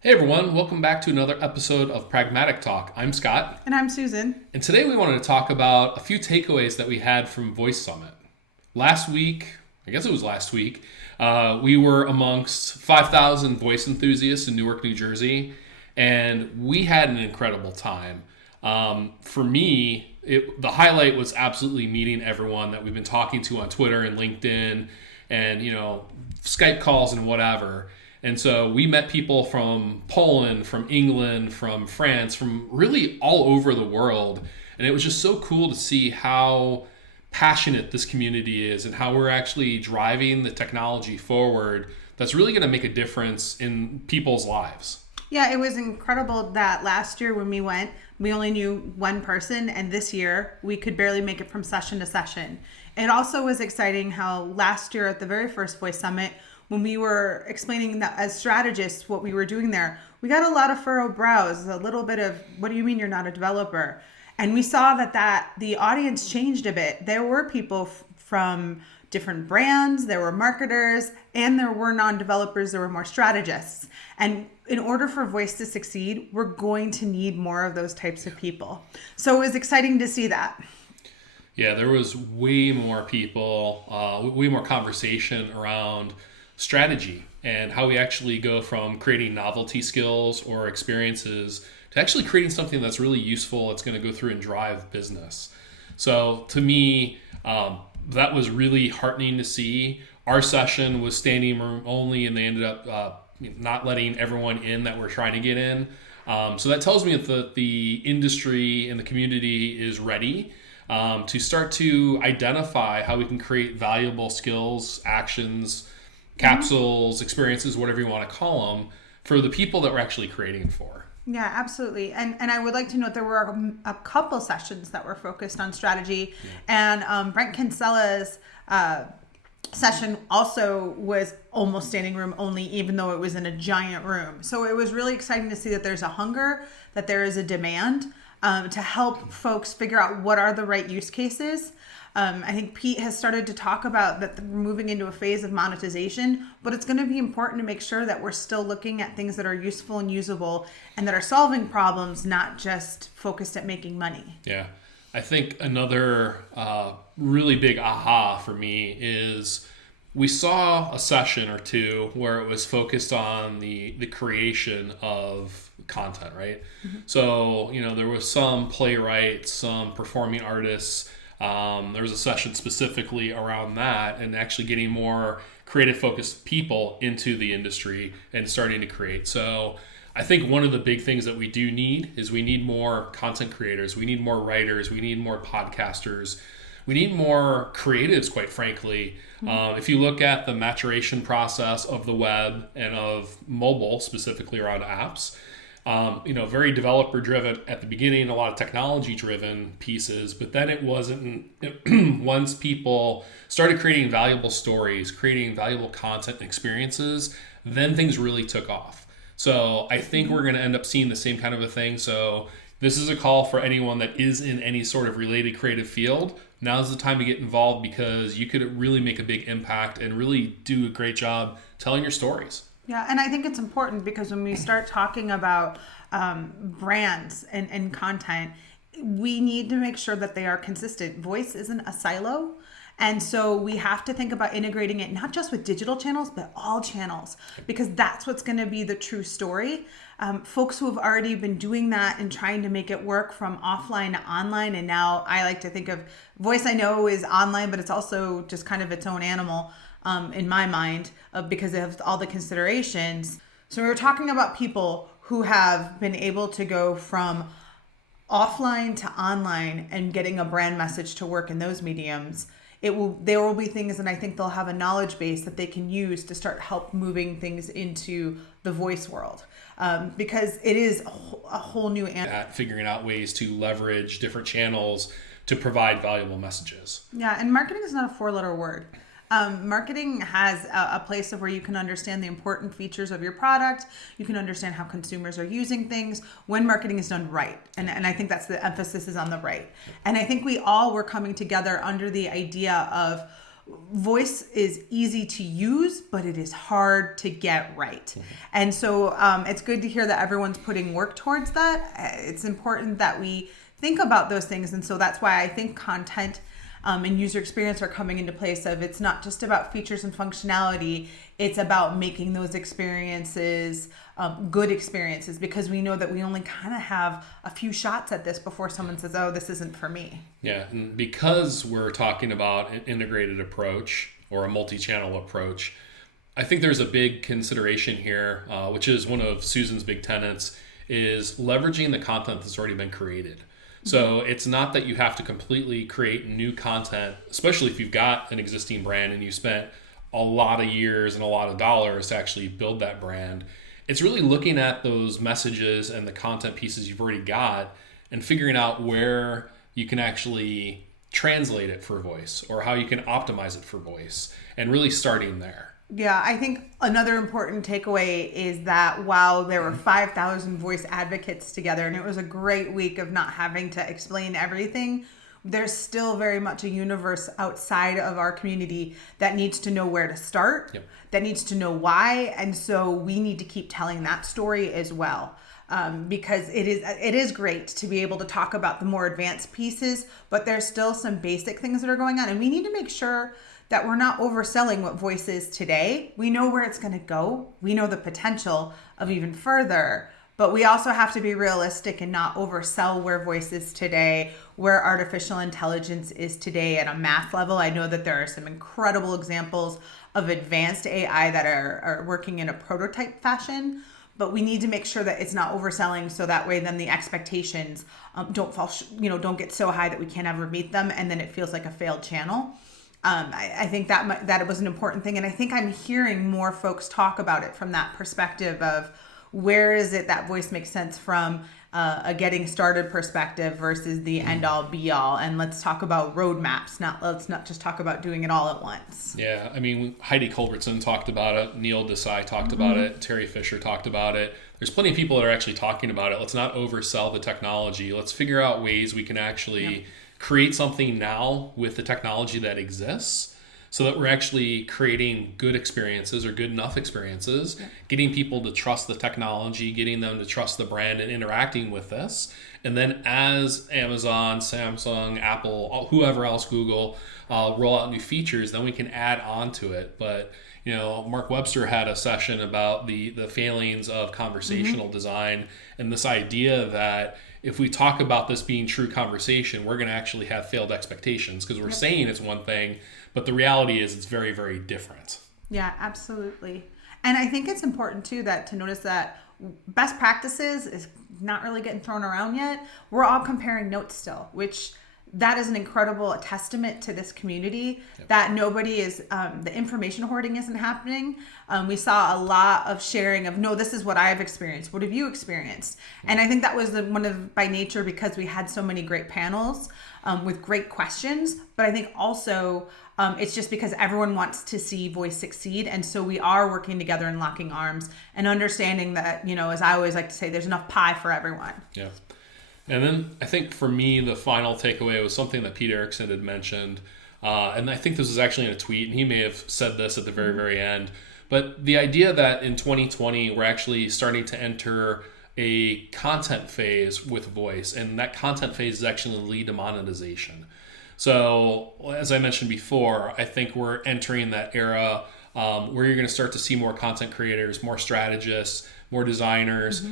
Hey everyone, welcome back to another episode of Pragmatic Talk. I'm Scott, And I'm Susan. and today we wanted to talk about a few takeaways that we had from Voice Summit. Last week, I guess it was last week, we were amongst 5,000 voice enthusiasts in Newark, New Jersey, and we had an incredible time. For me, the highlight was absolutely meeting everyone that we've been talking to on Twitter and LinkedIn and, Skype calls and whatever. And so we met people from Poland, from England, from France, from really all over the world. And it was just so cool to see how passionate this community is and how we're actually driving the technology forward that's really going to make a difference in people's lives. Yeah, it was incredible that last year when we went, we only knew one person, and this year we could barely make it from session to session. It also was exciting how last year at the very first Voice Summit, when we were explaining that as strategists what we were doing there, we got a lot of furrowed brows, a little bit of, what do you mean you're not a developer? And we saw that the audience changed a bit. There were people from different brands, there were marketers, and there were non-developers, there were more strategists. And in order for Voice to succeed, we're going to need more of those types of people. So it was exciting to see that. Yeah, there was way more people, way more conversation around strategy and how we actually go from creating novelty skills or experiences to actually creating something that's really useful. It's going to go through and drive business. So to me, that was really heartening to see. Our session was standing room only, and they ended up not letting everyone in that we're trying to get in. So that tells me that the industry and the community is ready to start to identify how we can create valuable skills, actions, capsules, experiences, whatever you want to call them, for the people that we're actually creating for. Yeah, absolutely. And I would like to note there were a couple sessions that were focused on strategy. Yeah. And Brent Kinsella's session also was almost standing room only, even though it was in a giant room. So it was really exciting to see that there's a hunger, that there is a demand to help folks figure out what are the right use cases. I think Pete has started to talk about that we're moving into a phase of monetization, but it's going to be important to make sure that we're still looking at things that are useful and usable and that are solving problems, not just focused at making money. Yeah. I think another really big aha for me is we saw a session or two where it was focused on the creation of content, right? Mm-hmm. So, there was some playwrights, some performing artists. There was a session specifically around that and actually getting more creative focused people into the industry and starting to create. So I think one of the big things that we do need is we need more content creators. We need more writers. We need more podcasters. We need more creatives, quite frankly. If you look at the maturation process of the web and of mobile, specifically around apps, very developer driven at the beginning, a lot of technology driven pieces, but then it wasn't once people started creating valuable stories, creating valuable content and experiences, then things really took off. So I think we're going to end up seeing the same kind of a thing. So this is a call for anyone that is in any sort of related creative field. Now's the time to get involved because you could really make a big impact and really do a great job telling your stories. Yeah, and I think it's important because when we start talking about brands and content, we need to make sure that they are consistent. Voice isn't a silo. And so we have to think about integrating it, not just with digital channels, but all channels, because that's what's going to be the true story. Folks who have already been doing that and trying to make it work from offline to online. And now I like to think of voice, I know is online, but it's also just kind of its own animal. In my mind, because of all the considerations. So we were talking about people who have been able to go from offline to online and getting a brand message to work in those mediums. There will be things, and I think they'll have a knowledge base that they can use to start help moving things into the voice world. Because it is a whole new at figuring out ways to leverage different channels to provide valuable messages. Yeah, and marketing is not a 4-letter word. Marketing has a place of where you can understand the important features of your product. You can understand how consumers are using things when marketing is done right. And I think that's the emphasis is on the right. And I think we all were coming together under the idea of voice is easy to use, but it is hard to get right. And so it's good to hear that everyone's putting work towards that. It's important that we think about those things. And so that's why I think content and user experience are coming into place of it's not just about features and functionality. It's about making those experiences good experiences, because we know that we only kind of have a few shots at this before someone says, oh, this isn't for me. Yeah, and because we're talking about an integrated approach or a multi-channel approach, I think there's a big consideration here, which is one of Susan's big tenets, is leveraging the content that's already been created. So it's not that you have to completely create new content, especially if you've got an existing brand and you spent a lot of years and a lot of dollars to actually build that brand. It's really looking at those messages and the content pieces you've already got and figuring out where you can actually translate it for voice or how you can optimize it for voice, and really starting there. Yeah, I think another important takeaway is that while there were 5,000 voice advocates together, and it was a great week of not having to explain everything, there's still very much a universe outside of our community that needs to know where to start, that needs to know why. And so we need to keep telling that story as well. Because it is great to be able to talk about the more advanced pieces, but there's still some basic things that are going on. And we need to make sure that we're not overselling what voice is today. We know where it's going to go. We know the potential of even further, but we also have to be realistic and not oversell where voice is today, where artificial intelligence is today at a math level. I know that there are some incredible examples of advanced AI that are working in a prototype fashion, but we need to make sure that it's not overselling, so that way then the expectations don't fall, don't get so high that we can't ever meet them, and then it feels like a failed channel. I think that it was an important thing, and I think I'm hearing more folks talk about it from that perspective of where is it that voice makes sense from a getting started perspective versus the end all be all. And let's talk about roadmaps. Let's not just talk about doing it all at once. Yeah, I mean, Heidi Culbertson talked about it. Neil Desai talked about it. Terry Fisher talked about it. There's plenty of people that are actually talking about it. Let's not oversell the technology. Let's figure out ways we can actually create something now with the technology that exists, so that we're actually creating good experiences or good enough experiences, getting people to trust the technology, getting them to trust the brand and interacting with this. And then as Amazon, Samsung, Apple, whoever else, Google, roll out new features, then we can add on to it. But Mark Webster had a session about the failings of conversational design, and this idea that if we talk about this being true conversation, we're going to actually have failed expectations, because we're saying it's one thing, but the reality is it's very, very different. Yeah, absolutely. And I think it's important too to notice that best practices is not really getting thrown around yet. We're all comparing notes still, which that is an incredible testament to this community, that nobody is, the information hoarding isn't happening. We saw a lot of sharing of, no, this is what I've experienced. What have you experienced? And I think that was one of, by nature, because we had so many great panels with great questions. But I think also it's just because everyone wants to see voice succeed. And so we are working together and locking arms and understanding that, as I always like to say, there's enough pie for everyone. Yeah. And then I think for me, the final takeaway was something that Pete Erickson had mentioned. And I think this was actually in a tweet, and he may have said this at the very, very end. But the idea that in 2020, we're actually starting to enter a content phase with voice, and that content phase is actually lead to monetization. So as I mentioned before, I think we're entering that era where you're going to start to see more content creators, more strategists, more designers,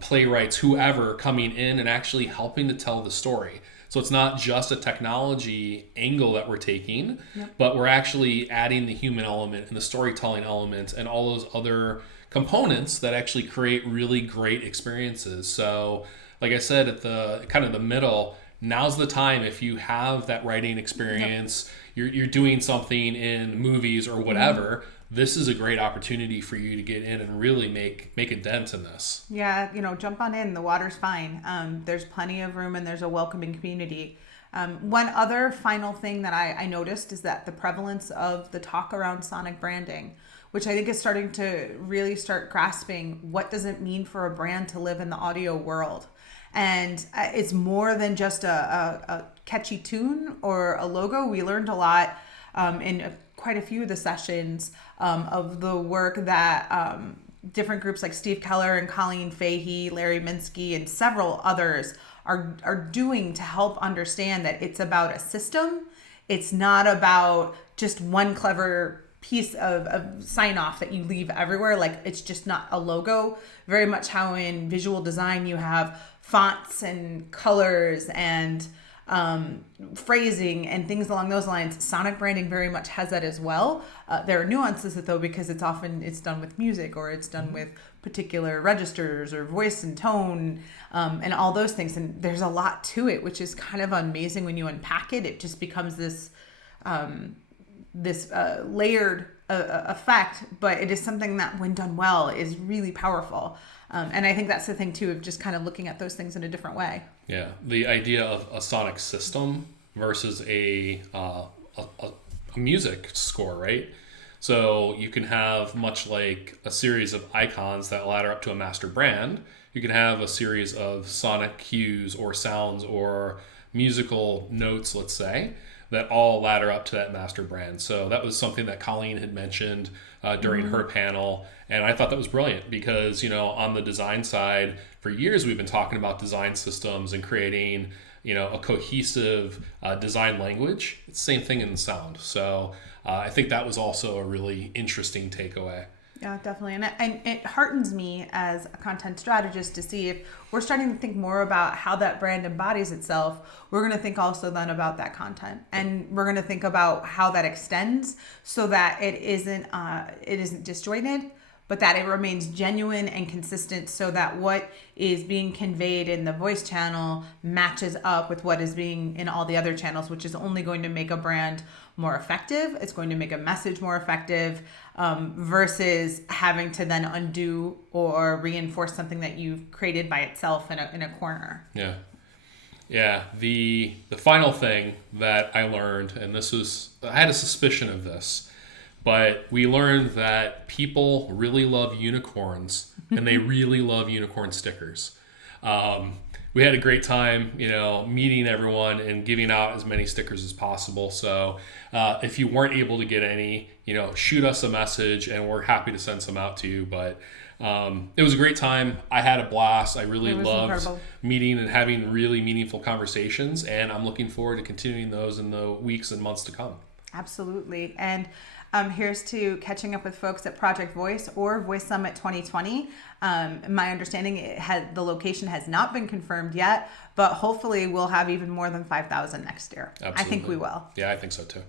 playwrights, whoever coming in and actually helping to tell the story. So it's not just a technology angle that we're taking, but we're actually adding the human element and the storytelling element and all those other components that actually create really great experiences. So like I said, at the kind of the middle, now's the time. If you have that writing experience, you're doing something in movies or whatever, this is a great opportunity for you to get in and really make a dent in this. Yeah, jump on in. The water's fine. There's plenty of room and there's a welcoming community. One other final thing that I noticed is that the prevalence of the talk around sonic branding, which I think is starting to really start grasping what does it mean for a brand to live in the audio world. And it's more than just a catchy tune or a logo. We learned a lot in quite a few of the sessions of the work that different groups like Steve Keller and Colleen Fahey, Larry Minsky, and several others are doing to help understand that it's about a system. It's not about just one clever piece of sign off that you leave everywhere. Like, it's just not a logo. Very much how in visual design you have fonts and colors and phrasing and things along those lines. Sonic branding very much has that as well. There are nuances though, because it's done with music, or it's done with particular registers or voice and tone, and all those things. And there's a lot to it, which is kind of amazing when you unpack it. It just becomes this layered effect, but it is something that, when done well, is really powerful. And I think that's the thing too, of just kind of looking at those things in a different way. Yeah, the idea of a sonic system versus a music score, right? So you can have, much like a series of icons that ladder up to a master brand, you can have a series of sonic cues or sounds or musical notes, let's say, that all ladder up to that master brand. So that was something that Colleen had mentioned during her panel. And I thought that was brilliant because, on the design side, for years we've been talking about design systems and creating, a cohesive design language. It's the same thing in the sound. So I think that was also a really interesting takeaway. Yeah, definitely. And it heartens me as a content strategist to see if we're starting to think more about how that brand embodies itself. We're going to think also then about that content, and we're going to think about how that extends so that it isn't disjointed, but that it remains genuine and consistent, so that what is being conveyed in the voice channel matches up with what is being in all the other channels, which is only going to make a brand more effective. It's going to make a message more effective, versus having to then undo or reinforce something that you've created by itself in a corner. Yeah. Yeah. The final thing that I learned, and I had a suspicion of this, but we learned that people really love unicorns and they really love unicorn stickers. We had a great time, meeting everyone and giving out as many stickers as possible. So if you weren't able to get any, shoot us a message and we're happy to send some out to you. But it was a great time. I had a blast. I really loved incredible. Meeting and having really meaningful conversations. And I'm looking forward to continuing those in the weeks and months to come. Absolutely. And here's to catching up with folks at Project Voice or Voice Summit 2020. My understanding, the location has not been confirmed yet, but hopefully we'll have even more than 5,000 next year. Absolutely. I think we will. Yeah, I think so too.